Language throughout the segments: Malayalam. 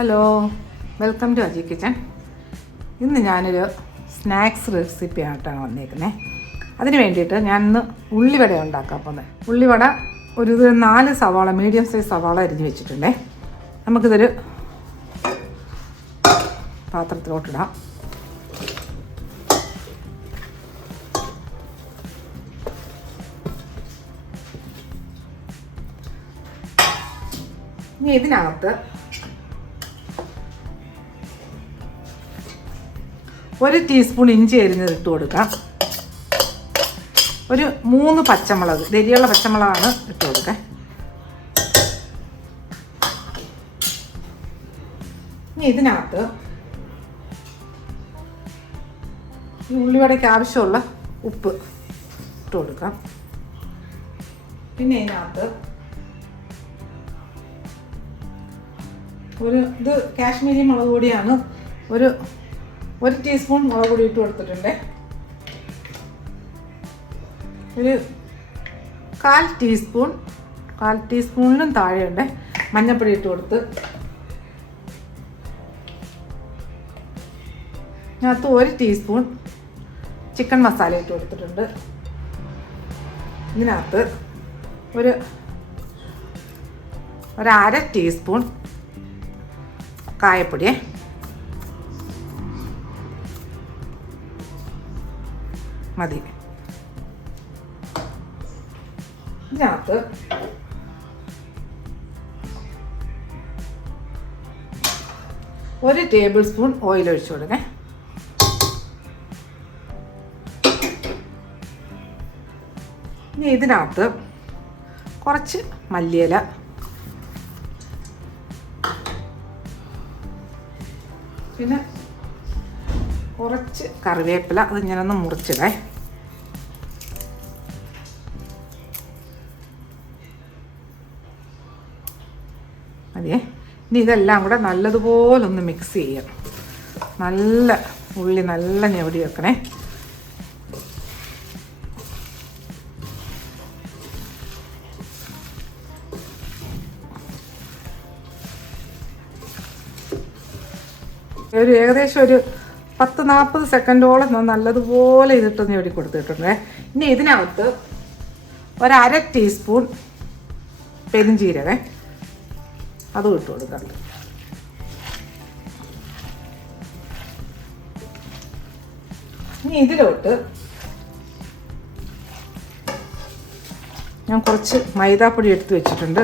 Hello welcome to Aji kitchen ഇന്ന് ഞാനൊരു സ്നാക്സ് റെസിപ്പി ആയിട്ടാണ് വന്നേക്കുന്നത് അതിന് വേണ്ടിയിട്ട് ഞാൻ ഇന്ന് ഉള്ളിവട ഉണ്ടാക്കാൻ പോകുന്നത് ഉള്ളിവട ഒരു നാല് സവാള മീഡിയം സൈസ് സവാള അരിഞ്ഞ് വെച്ചിട്ടുണ്ടേ. നമുക്കിതൊരു പാത്രത്തിലോട്ടിടാം. ഇനി ഇതിനകത്ത് ഒരു ടീസ്പൂൺ ഇഞ്ചി അരിഞ്ഞത് ഇട്ട് കൊടുക്കാം. ഒരു മൂന്ന് പച്ചമുളക് ദരിയുള്ള പച്ചമുളകാണ് ഇട്ട് കൊടുക്കാൻ ഇനി ഇതിനകത്ത് ഈ ഉള്ളിവടയ്ക്ക് ആവശ്യമുള്ള ഉപ്പ് ഇട്ട് കൊടുക്കാം. പിന്നെ ഇതിനകത്ത് ഒരു ഇത് കാശ്മീരി മുളക് പൊടിയാണ് ഒരു ഒരു ടീസ്പൂൺ മുളക് പൊടി ഇട്ട് കൊടുത്തിട്ടുണ്ട്. ഒരു കാൽ ടീസ്പൂൺ കാൽ ടീസ്പൂണിലും താഴെയുണ്ട് മഞ്ഞൾപ്പൊടി ഇട്ട് കൊടുത്ത്. അതിനകത്ത് ഒരു ടീസ്പൂൺ ചിക്കൻ മസാല ഇട്ട് കൊടുത്തിട്ടുണ്ട്. ഇതിനകത്ത് ഒരു ഒരു അര ടീസ്പൂൺ കായപ്പൊടിയേ മതി. ഇതിനകത്ത് ഒരു ടേബിൾ സ്പൂൺ ഓയിൽ ഒഴിച്ചു കൊടുക്കേ ഇനി ഇതിനകത്ത് കുറച്ച് മല്ലിയില. പിന്നെ കുറച്ച് കറിവേപ്പില അത് ഒന്ന് മുറിച്ചിടേ. ഇനി ഇതെല്ലാം കൂടെ നല്ലതുപോലെ ഒന്ന് മിക്സ് ചെയ്യാം. നല്ല ഉള്ളി നല്ല ഞെവടി വെക്കണേ. ഒരു ഏകദേശം ഒരു പത്ത് നാൽപ്പത് സെക്കൻഡോളം നല്ലതുപോലെ ഇതിട്ട് ഞെടി കൊടുത്തിട്ടുണ്ടേ. ഇനി ഇതിനകത്ത് ഒരര ടീസ്പൂൺ പെരിഞ്ചീരകേ. അതും ഇട്ട് കൊടുക്കാം. ഇനി ഇതിലോട്ട് ഞാൻ കുറച്ച് മൈദാപ്പൊടി എടുത്ത് വെച്ചിട്ടുണ്ട്.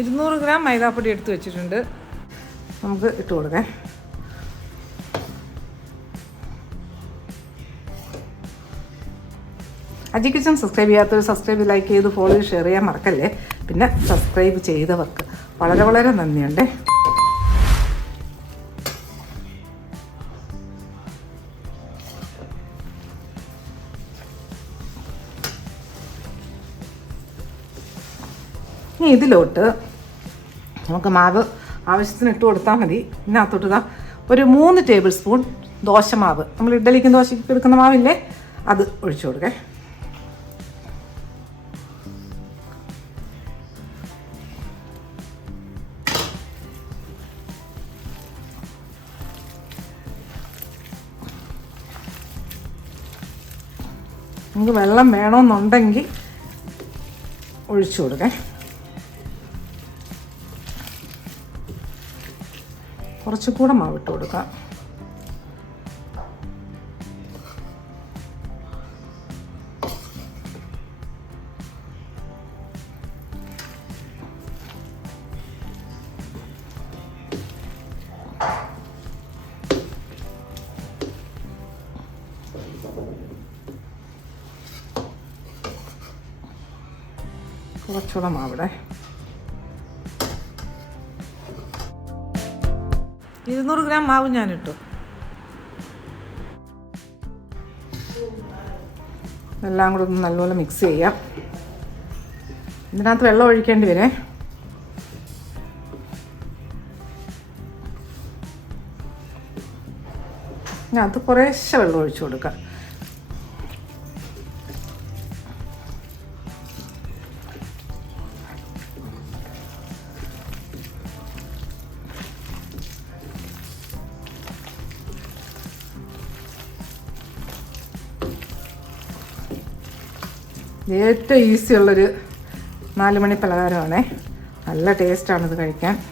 ഇരുന്നൂറ് ഗ്രാം മൈദാപ്പൊടി എടുത്ത് വെച്ചിട്ടുണ്ട്. നമുക്ക് ഇട്ട് കൊടുക്കാം. അജി കിച്ചൻ സബ്സ്ക്രൈബ് ചെയ്യാത്തവർ സബ്സ്ക്രൈബ് ലൈക്ക് ചെയ്ത് ഫോളോ ഷെയർ ചെയ്യാൻ മറക്കല്ലേ? പിന്നെ സബ്സ്ക്രൈബ് ചെയ്തവർക്ക് വളരെ വളരെ നന്ദിയുണ്ട്. ഇനി ഇതിലോട്ട് നമുക്ക് മാവ് ആവശ്യത്തിന് ഇട്ട് കൊടുത്താൽ മതി. ഇതിനകത്തോട്ട് ഇതാ ഒരു മൂന്ന് ടേബിൾ സ്പൂൺ ദോശമാവ്. നമ്മൾ ഇഡ്ഡലിക്കും ദോശയ്ക്ക് എടുക്കുന്ന മാവില്ലേ? അത് ഒഴിച്ചു കൊടുക്കേ. നമുക്ക് വെള്ളം വേണമെന്നുണ്ടെങ്കിൽ ഒഴിച്ചു കൊടുക്കാൻ കുറച്ചുകൂടെ മാവിട്ട് കൊടുക്കാം. കുറച്ചുകൂടെ മാവിടെ ഇരുന്നൂറ് ഗ്രാം മാവ് ഞാനിട്ടു എല്ലാം കൂടെ ഒന്ന് നല്ലപോലെ മിക്സ് ചെയ്യാം. ഇതിനകത്ത് വെള്ളം ഒഴിക്കേണ്ടി വരേ. ഇതിനകത്ത് കുറേശ്ശെ വെള്ളം ഒഴിച്ചു കൊടുക്കാം. ഏറ്റവും ഈസി ഉള്ളൊരു നാല് മണി പലഹാരമാണേ. നല്ല ടേസ്റ്റാണിത് കഴിക്കാൻ.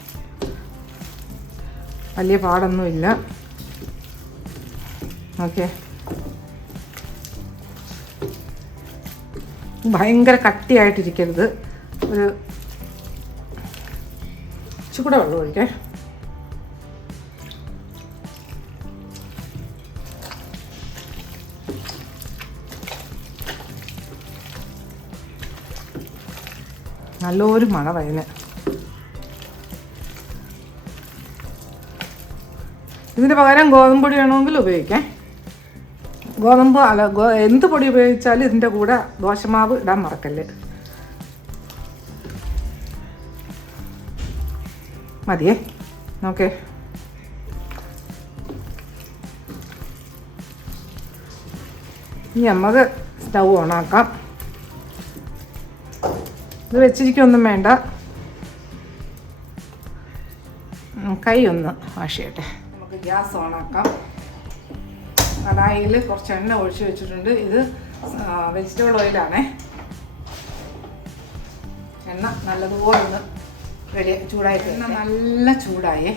വലിയ പാടൊന്നുമില്ല. ഓക്കെ. ഭയങ്കര കട്ടിയായിട്ടിരിക്കരുത്. ഒരു ചൂടെ വെള്ളം ഒഴിക്കേ. നല്ലൊരു മഴ വയന് ഇതിന് പകരം ഗോതമ്പ് പൊടി വേണമെങ്കിൽ ഉപയോഗിക്കാം. ഗോതമ്പ് അല്ല ഗോ എന്ത് പൊടി ഉപയോഗിച്ചാലും ഇതിന്റെ കൂടെ ദോശമാവ് ഇടാൻ മറക്കല്ലേ. മതിയേ? ഓക്കെ ഇനി നമുക്ക് സ്റ്റൗ ഓണാക്കാം. ഇത് വെച്ചിരിക്കൊന്നും വേണ്ട. കൈ ഒന്ന് വാഷ് ചെയ്യട്ടെ. നമുക്ക് ഗ്യാസ് ആക്കാം കടായിൽ കുറച്ച് എണ്ണ ഒഴിച്ച് വെച്ചിട്ടുണ്ട്. ഇത് വെജിറ്റബിൾ ഓയിലാണേ എണ്ണ നല്ലതുപോലെ ഒന്ന് റെഡി ചൂടായിട്ട് എണ്ണ നല്ല ചൂടായി.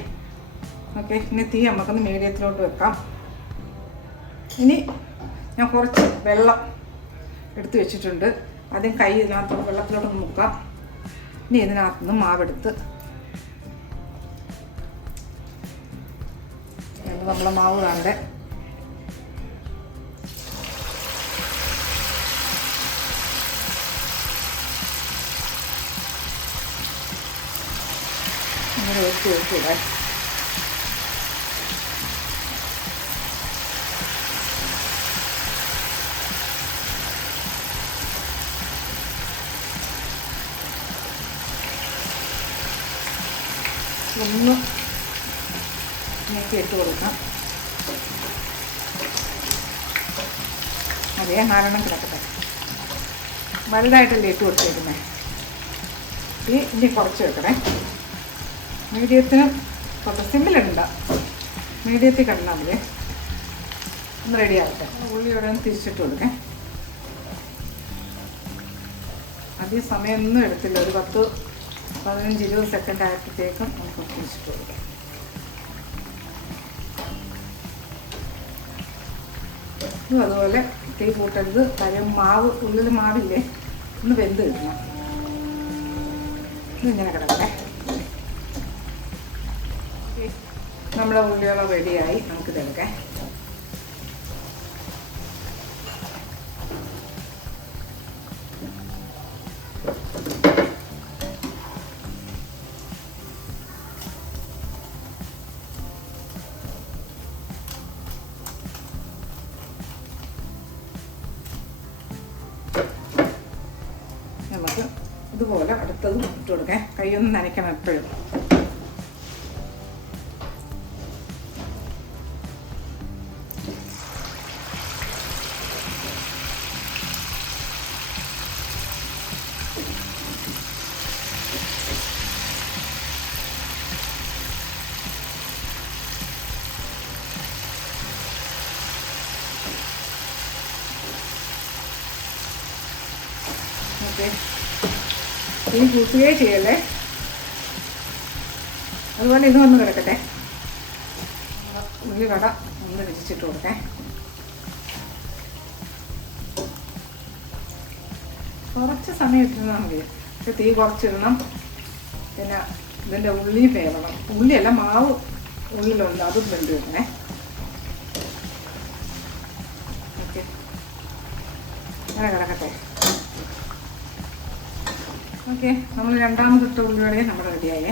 ഓക്കെ ഇനി തീ നമുക്കൊന്ന് മീഡിയത്തിലോട്ട് വെക്കാം. ഇനി ഞാൻ കുറച്ച് വെള്ളം എടുത്ത് വെച്ചിട്ടുണ്ട്. ആദ്യം കൈ ഇതിനകത്ത് വെള്ളത്തിലോട്ട് മുക്കാം ഇനി ഇതിനകത്ത് നിന്ന് മാവെടുത്ത് നമ്മളെ മാവ് കാണണ്ടേ? ഇങ്ങനെ വെച്ച് വെച്ചിടേ ഒന്ന് ഇട്ട് കൊടുക്കാം. അതേ നാലെണ്ണം കിടക്കട്ടെ. വലുതായിട്ടല്ലേ ഇട്ട് കൊടുത്തേക്കുന്നേ? ഈ ഇനി കുറച്ച് വെക്കണേ. മീഡിയത്തിന് കുറച്ച് സിമ്മിലിടണ്ട മീഡിയത്തിൽ കിടന്നാൽ മതി. ഒന്ന് റെഡി ആവട്ടെ. ഉള്ളി ഇവിടെ ഒന്ന് തിരിച്ചിട്ട് കൊടുക്കേ. അധികം സമയമൊന്നും എടുത്തില്ല. ഒരു പത്ത് പതിനഞ്ച് ഇരുപത് സെക്കൻഡ് ആയപ്പോഴത്തേക്കും നമുക്ക് തിരിച്ചിട്ട് കൊടുക്കാം. അതുപോലെ തീ കൂട്ടരുത്. കാര്യം മാവ് ഉള്ളിൽ മാവില്ലേ? ഒന്ന് വെന്ത് കിട്ടണം ഇതിങ്ങനെ കിടക്കട്ടെ. നമ്മുടെ ഉള്ളിയോളം റെഡിയായി നമുക്കിത് ഇട്ട് കൊടുക്കേ. കൈയൊന്നും നനയ്ക്കണം എപ്പോഴും. ഇനി കൂട്ടുകയേ ചെയ്യല്ലേ? അതുപോലെ ഇത് വന്ന് കിടക്കട്ടെ. ഉള്ളി വട ഒന്ന് വിരിച്ചിട്ട് കൊടുക്കേ. കുറച്ച് സമയം ഇട്ടിരുന്നാൽ മതി. പക്ഷെ തീ കുറച്ചിടണം. പിന്നെ ഇതിന്റെ ഉള്ളി വേവണം ഉള്ളിയല്ല മാവ് ഉള്ളിലുണ്ട്. അതും വെന്ത് വരണേ അങ്ങനെ കിടക്കട്ടെ. ഓക്കെ നമ്മൾ രണ്ടാമതിട്ട ഉള്ളിവടയെ നമ്മൾ റെഡിയായേ.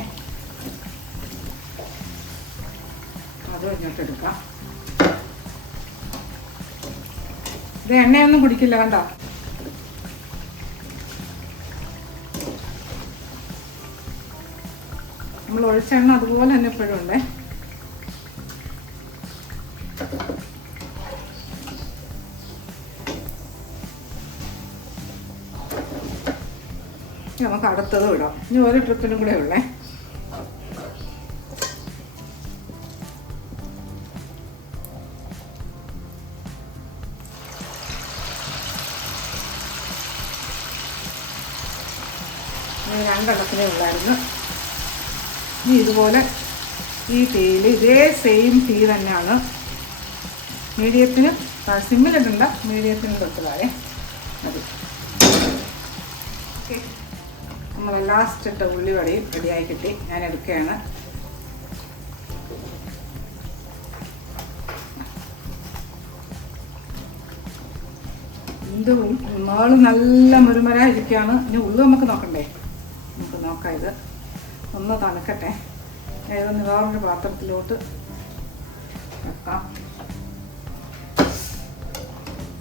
അതും ഇങ്ങോട്ട് എടുക്കാം. ഇത് എണ്ണയൊന്നും കുടിക്കില്ല കണ്ടോ? നമ്മൾ ഒഴിച്ച എണ്ണ അതുപോലെ തന്നെ ഇപ്പോഴും ഉണ്ടേ. ഇനി നമുക്ക് അടുത്തതും ഇടാം ഇനി ഒരു ട്രിപ്പിനും കൂടെ ഉള്ളേ. രണ്ടെണ്ണത്തിനേ ഉള്ളായിരുന്നു. ഇനി ഇതുപോലെ ഈ തീയിൽ ഇതേ സെയിം തീ തന്നെയാണ്. മീഡിയത്തിന് സിമ്മിലിട്ടുണ്ട് മീഡിയത്തിന് തൊട്ടതായേ മതി. ഓക്കെ നമ്മൾ ലാസ്റ്റ് ഇട്ട ഉള്ളിവടയും റെഡിയായി കിട്ടി. ഞാൻ എടുക്കുകയാണ്. എന്തും മോൾ നല്ല മുരുമര ഇരിക്കുകയാണ്. ഇനി ഉള്ളു നമുക്ക് നോക്കണ്ടേ? നമുക്ക് നോക്കാം ഇത്. ഒന്ന് തണുക്കട്ടെ. ഏതൊന്ന് വേറൊരു പാത്രത്തിലോട്ട് വെക്കാം.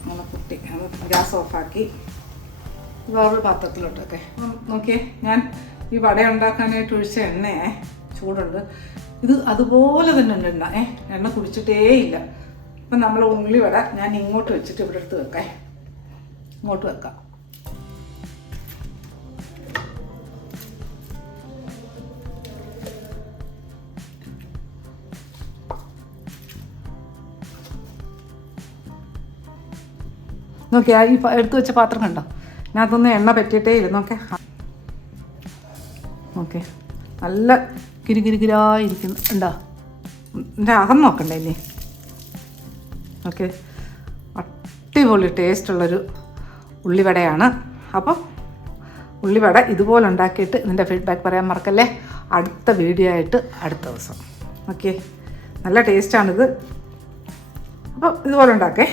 നമ്മൾ കുട്ടി ഗ്യാസ് ഓഫാക്കി. വേറൊരു പാത്രത്തിലോട്ടൊക്കെ. നോക്കിയേ ഞാൻ ഈ വട ഉണ്ടാക്കാനായിട്ട് ഒഴിച്ച എണ്ണയെ ചൂടുണ്ട്. ഇത് അതുപോലെ തന്നെ ഉണ്ട് എണ്ണ. ഏ എണ്ണ കുടിച്ചിട്ടേ ഇല്ല. ഇപ്പം നമ്മൾ ഉള്ളി വട ഞാൻ ഇങ്ങോട്ട് വെച്ചിട്ട് ഇവിടെ എടുത്ത് വെക്കാം. ഇങ്ങോട്ട് വെക്കാം. നോക്കിയാ ഈ എടുത്തു വെച്ച പാത്രം കണ്ടോ? ഇതിനകത്തൊന്നും എണ്ണ പറ്റിയിട്ടേ ഇരുന്നോക്കെ നോക്കേ ഓക്കെ. നല്ല കിരികിരികിരായിരിക്കുന്നു. ഉണ്ടോ? എന്റെ അകം നോക്കണ്ടേ ഇല്ലേ ഓക്കെ. അടിപൊളി ടേസ്റ്റുള്ളൊരു ഉള്ളിവടയാണ്. അപ്പോൾ ഉള്ളിവട ഇതുപോലെ ഉണ്ടാക്കിയിട്ട് ഇതിന്റെ ഫീഡ്ബാക്ക് പറയാൻ മറക്കല്ലേ? അടുത്ത വീഡിയോ ആയിട്ട് അടുത്ത ദിവസം. ഓക്കെ. നല്ല ടേസ്റ്റാണിത്. അപ്പോൾ ഇതുപോലെ ഉണ്ടാക്കേ.